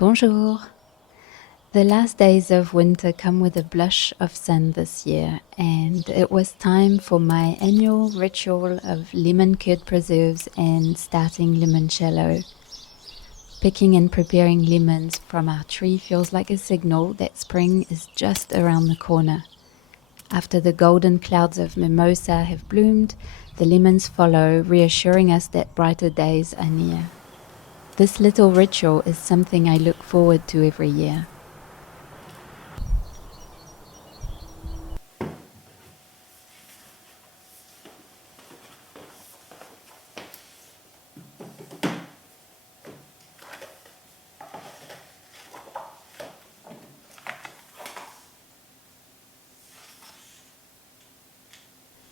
Bonjour. The last days of winter come with a blush of sun this year, and it was time for my annual ritual of lemon curd preserves and starting limoncello. Picking and preparing lemons from our tree feels like a signal that spring is just around the corner. After the golden clouds of mimosa have bloomed, the lemons follow, reassuring us that brighter days are near. This little ritual is something I look forward to every year.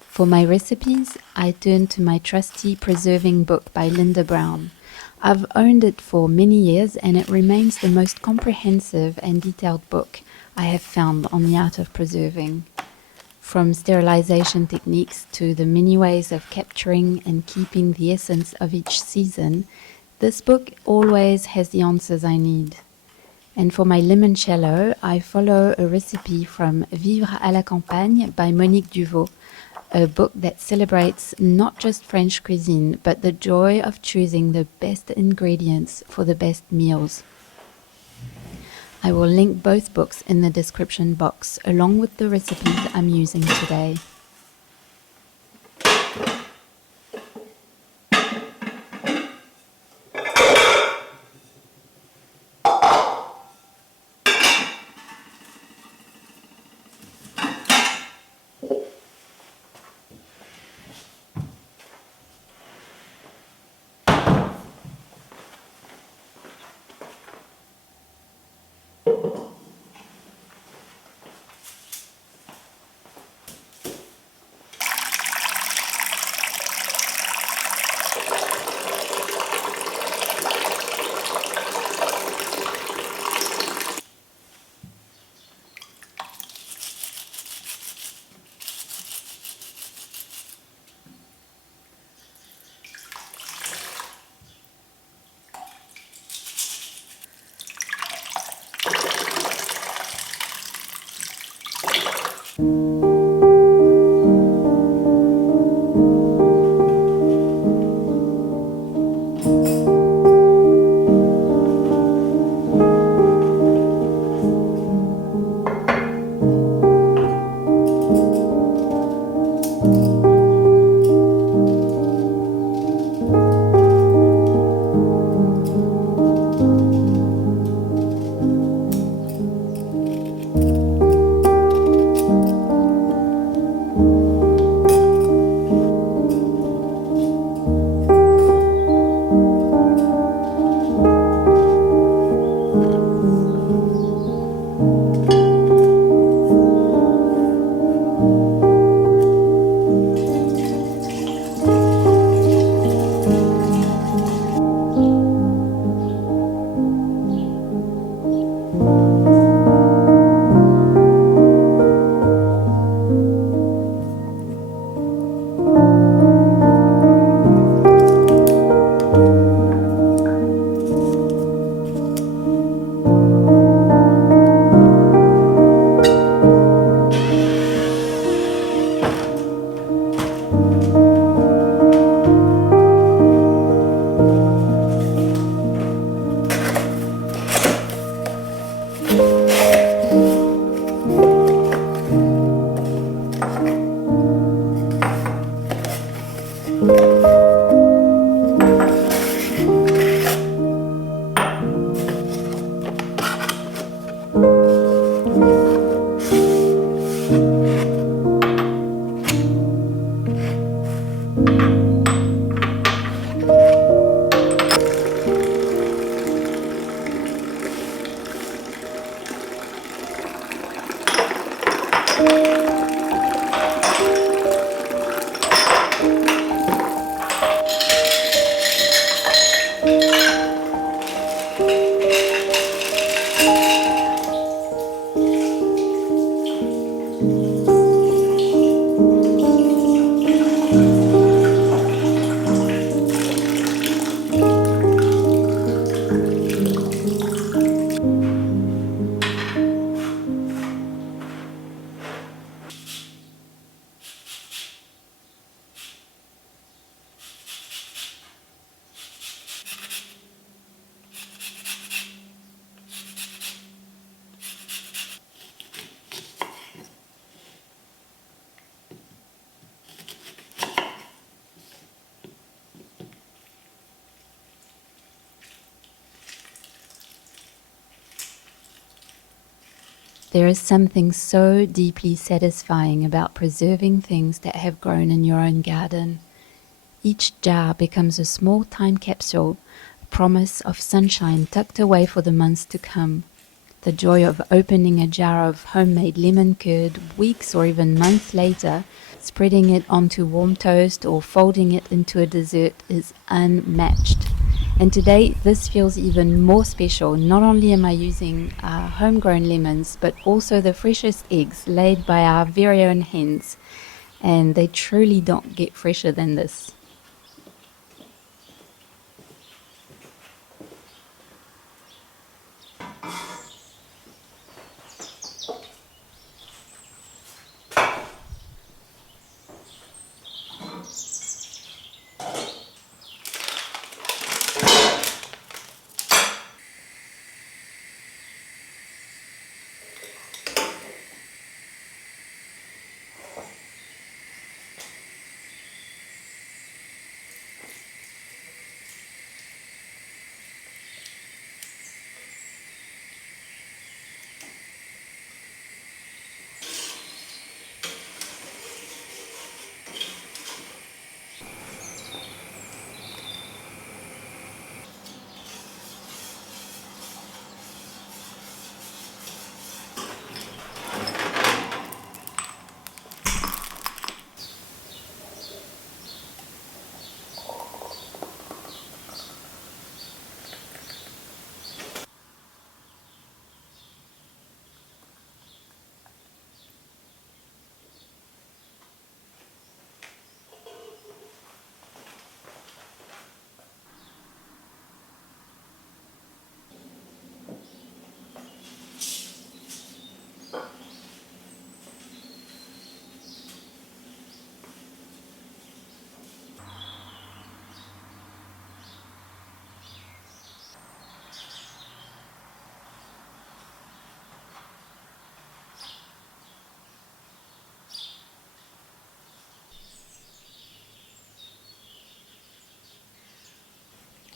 For my recipes, I turn to my trusty preserving book by Linda Brown. I've owned it for many years and it remains the most comprehensive and detailed book I have found on the art of preserving. From sterilization techniques to the many ways of capturing and keeping the essence of each season, this book always has the answers I need. And for my limoncello, I follow a recipe from Vivre à la campagne by Monique Duvaux, a book that celebrates not just French cuisine, but the joy of choosing the best ingredients for the best meals. I will link both books in the description box, along with the recipes I'm using today. There is something so deeply satisfying about preserving things that have grown in your own garden. Each jar becomes a small time capsule, a promise of sunshine tucked away for the months to come. The joy of opening a jar of homemade lemon curd weeks or even months later, spreading it onto warm toast or folding it into a dessert is unmatched. And today this feels even more special. Not only am I using homegrown lemons, but also the freshest eggs laid by our very own hens. And they truly don't get fresher than this.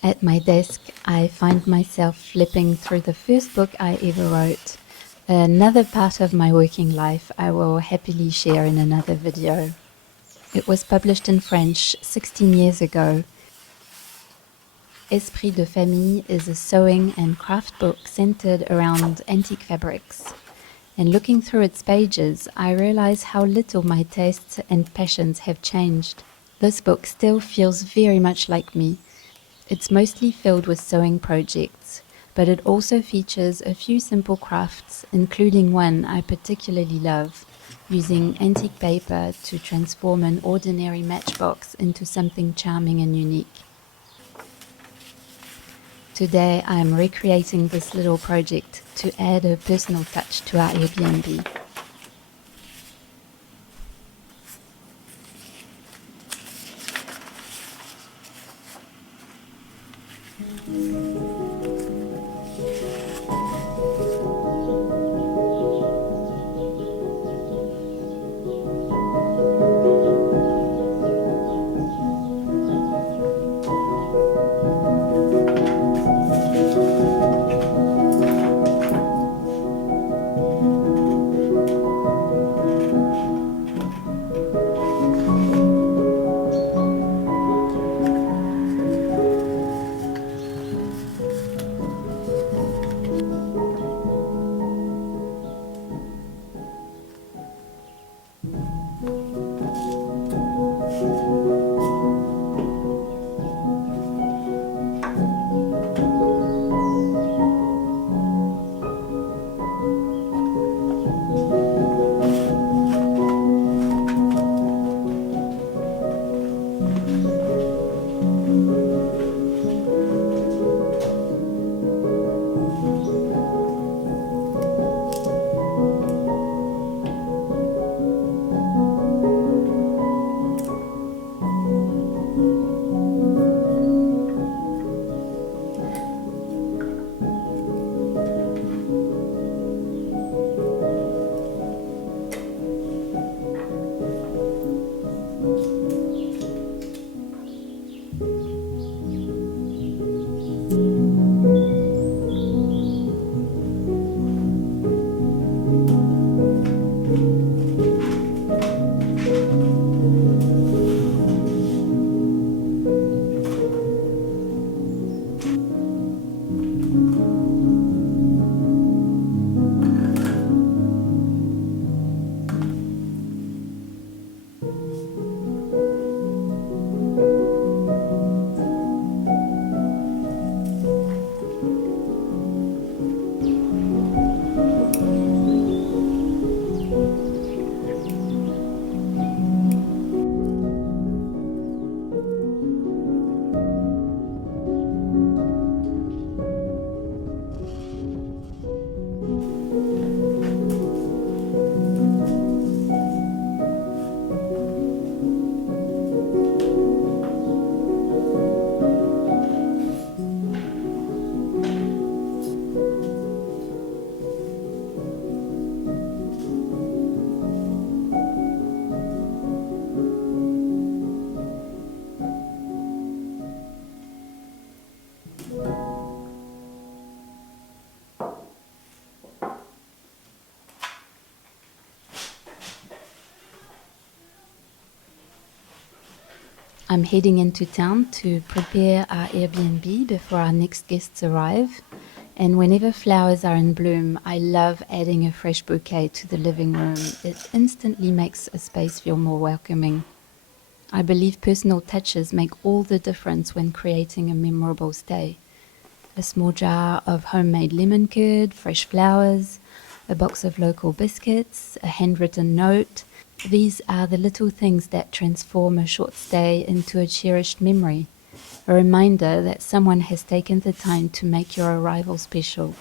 At my desk, I find myself flipping through the first book I ever wrote. Another part of my working life I will happily share in another video. It was published in French 16 years ago. Esprit de Famille is a sewing and craft book centered around antique fabrics. And looking through its pages, I realize how little my tastes and passions have changed. This book still feels very much like me. It's mostly filled with sewing projects, but it also features a few simple crafts, including one I particularly love, using antique paper to transform an ordinary matchbox into something charming and unique. Today I'm recreating this little project to add a personal touch to our Airbnb. I'm heading into town to prepare our Airbnb before our next guests arrive. And whenever flowers are in bloom, I love adding a fresh bouquet to the living room. It instantly makes a space feel more welcoming. I believe personal touches make all the difference when creating a memorable stay. A small jar of homemade lemon curd, fresh flowers, a box of local biscuits, a handwritten note. These are the little things that transform a short stay into a cherished memory, a reminder that someone has taken the time to make your arrival special.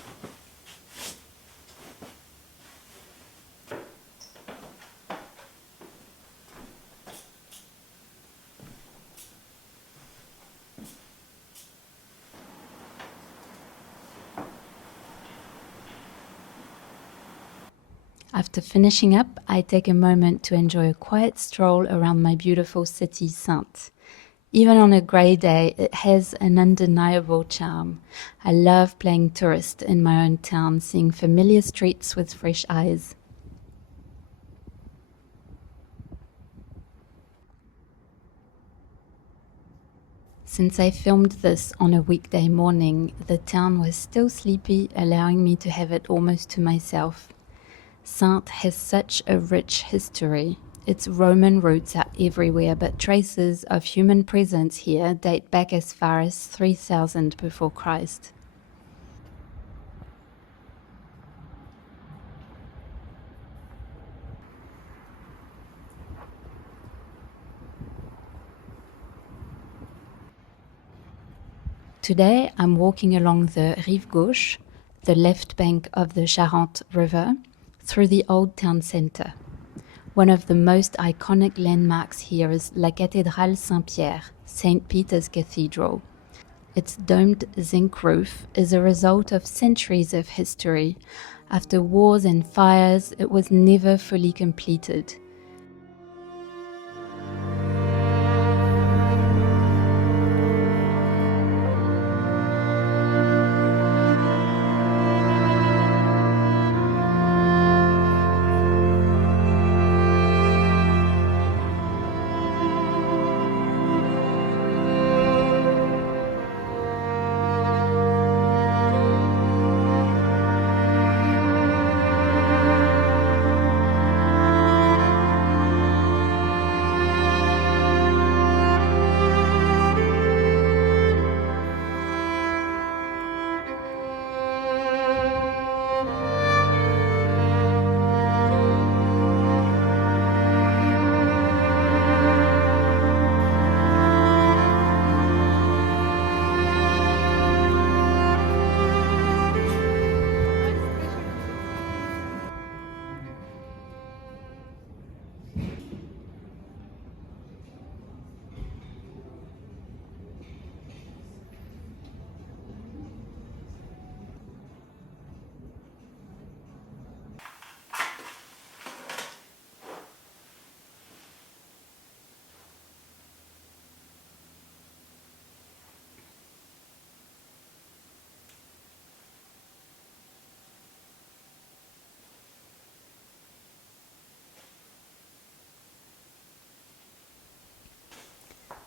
After finishing up, I take a moment to enjoy a quiet stroll around my beautiful city, Saintes. Even on a grey day, it has an undeniable charm. I love playing tourist in my own town, seeing familiar streets with fresh eyes. Since I filmed this on a weekday morning, the town was still sleepy, allowing me to have it almost to myself. Saintes has such a rich history. Its Roman roots are everywhere, but traces of human presence here date back as far as 3000 before Christ. Today I'm walking along the Rive Gauche, the left bank of the Charente River, through the old town centre. One of the most iconic landmarks here is La Cathédrale Saint-Pierre, St. Peter's Cathedral. Its domed zinc roof is a result of centuries of history. After wars and fires, it was never fully completed.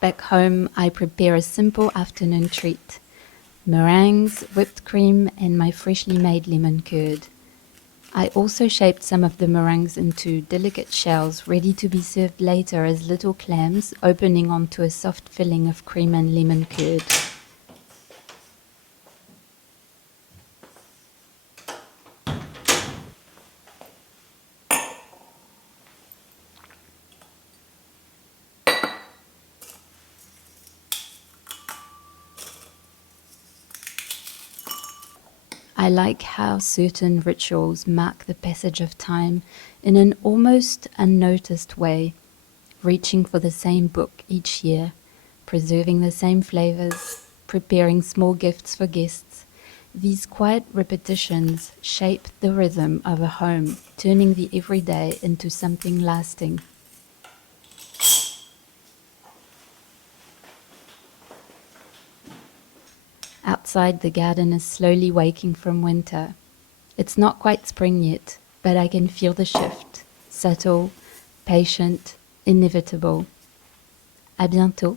Back home, I prepare a simple afternoon treat: meringues, whipped cream, and my freshly made lemon curd. I also shaped some of the meringues into delicate shells ready to be served later as little clams, opening onto a soft filling of cream and lemon curd. I like how certain rituals mark the passage of time in an almost unnoticed way, reaching for the same book each year, preserving the same flavors, preparing small gifts for guests. These quiet repetitions shape the rhythm of a home, turning the everyday into something lasting. Outside, the garden is slowly waking from winter. It's not quite spring yet, but I can feel the shift. Subtle, patient, inevitable. À bientôt.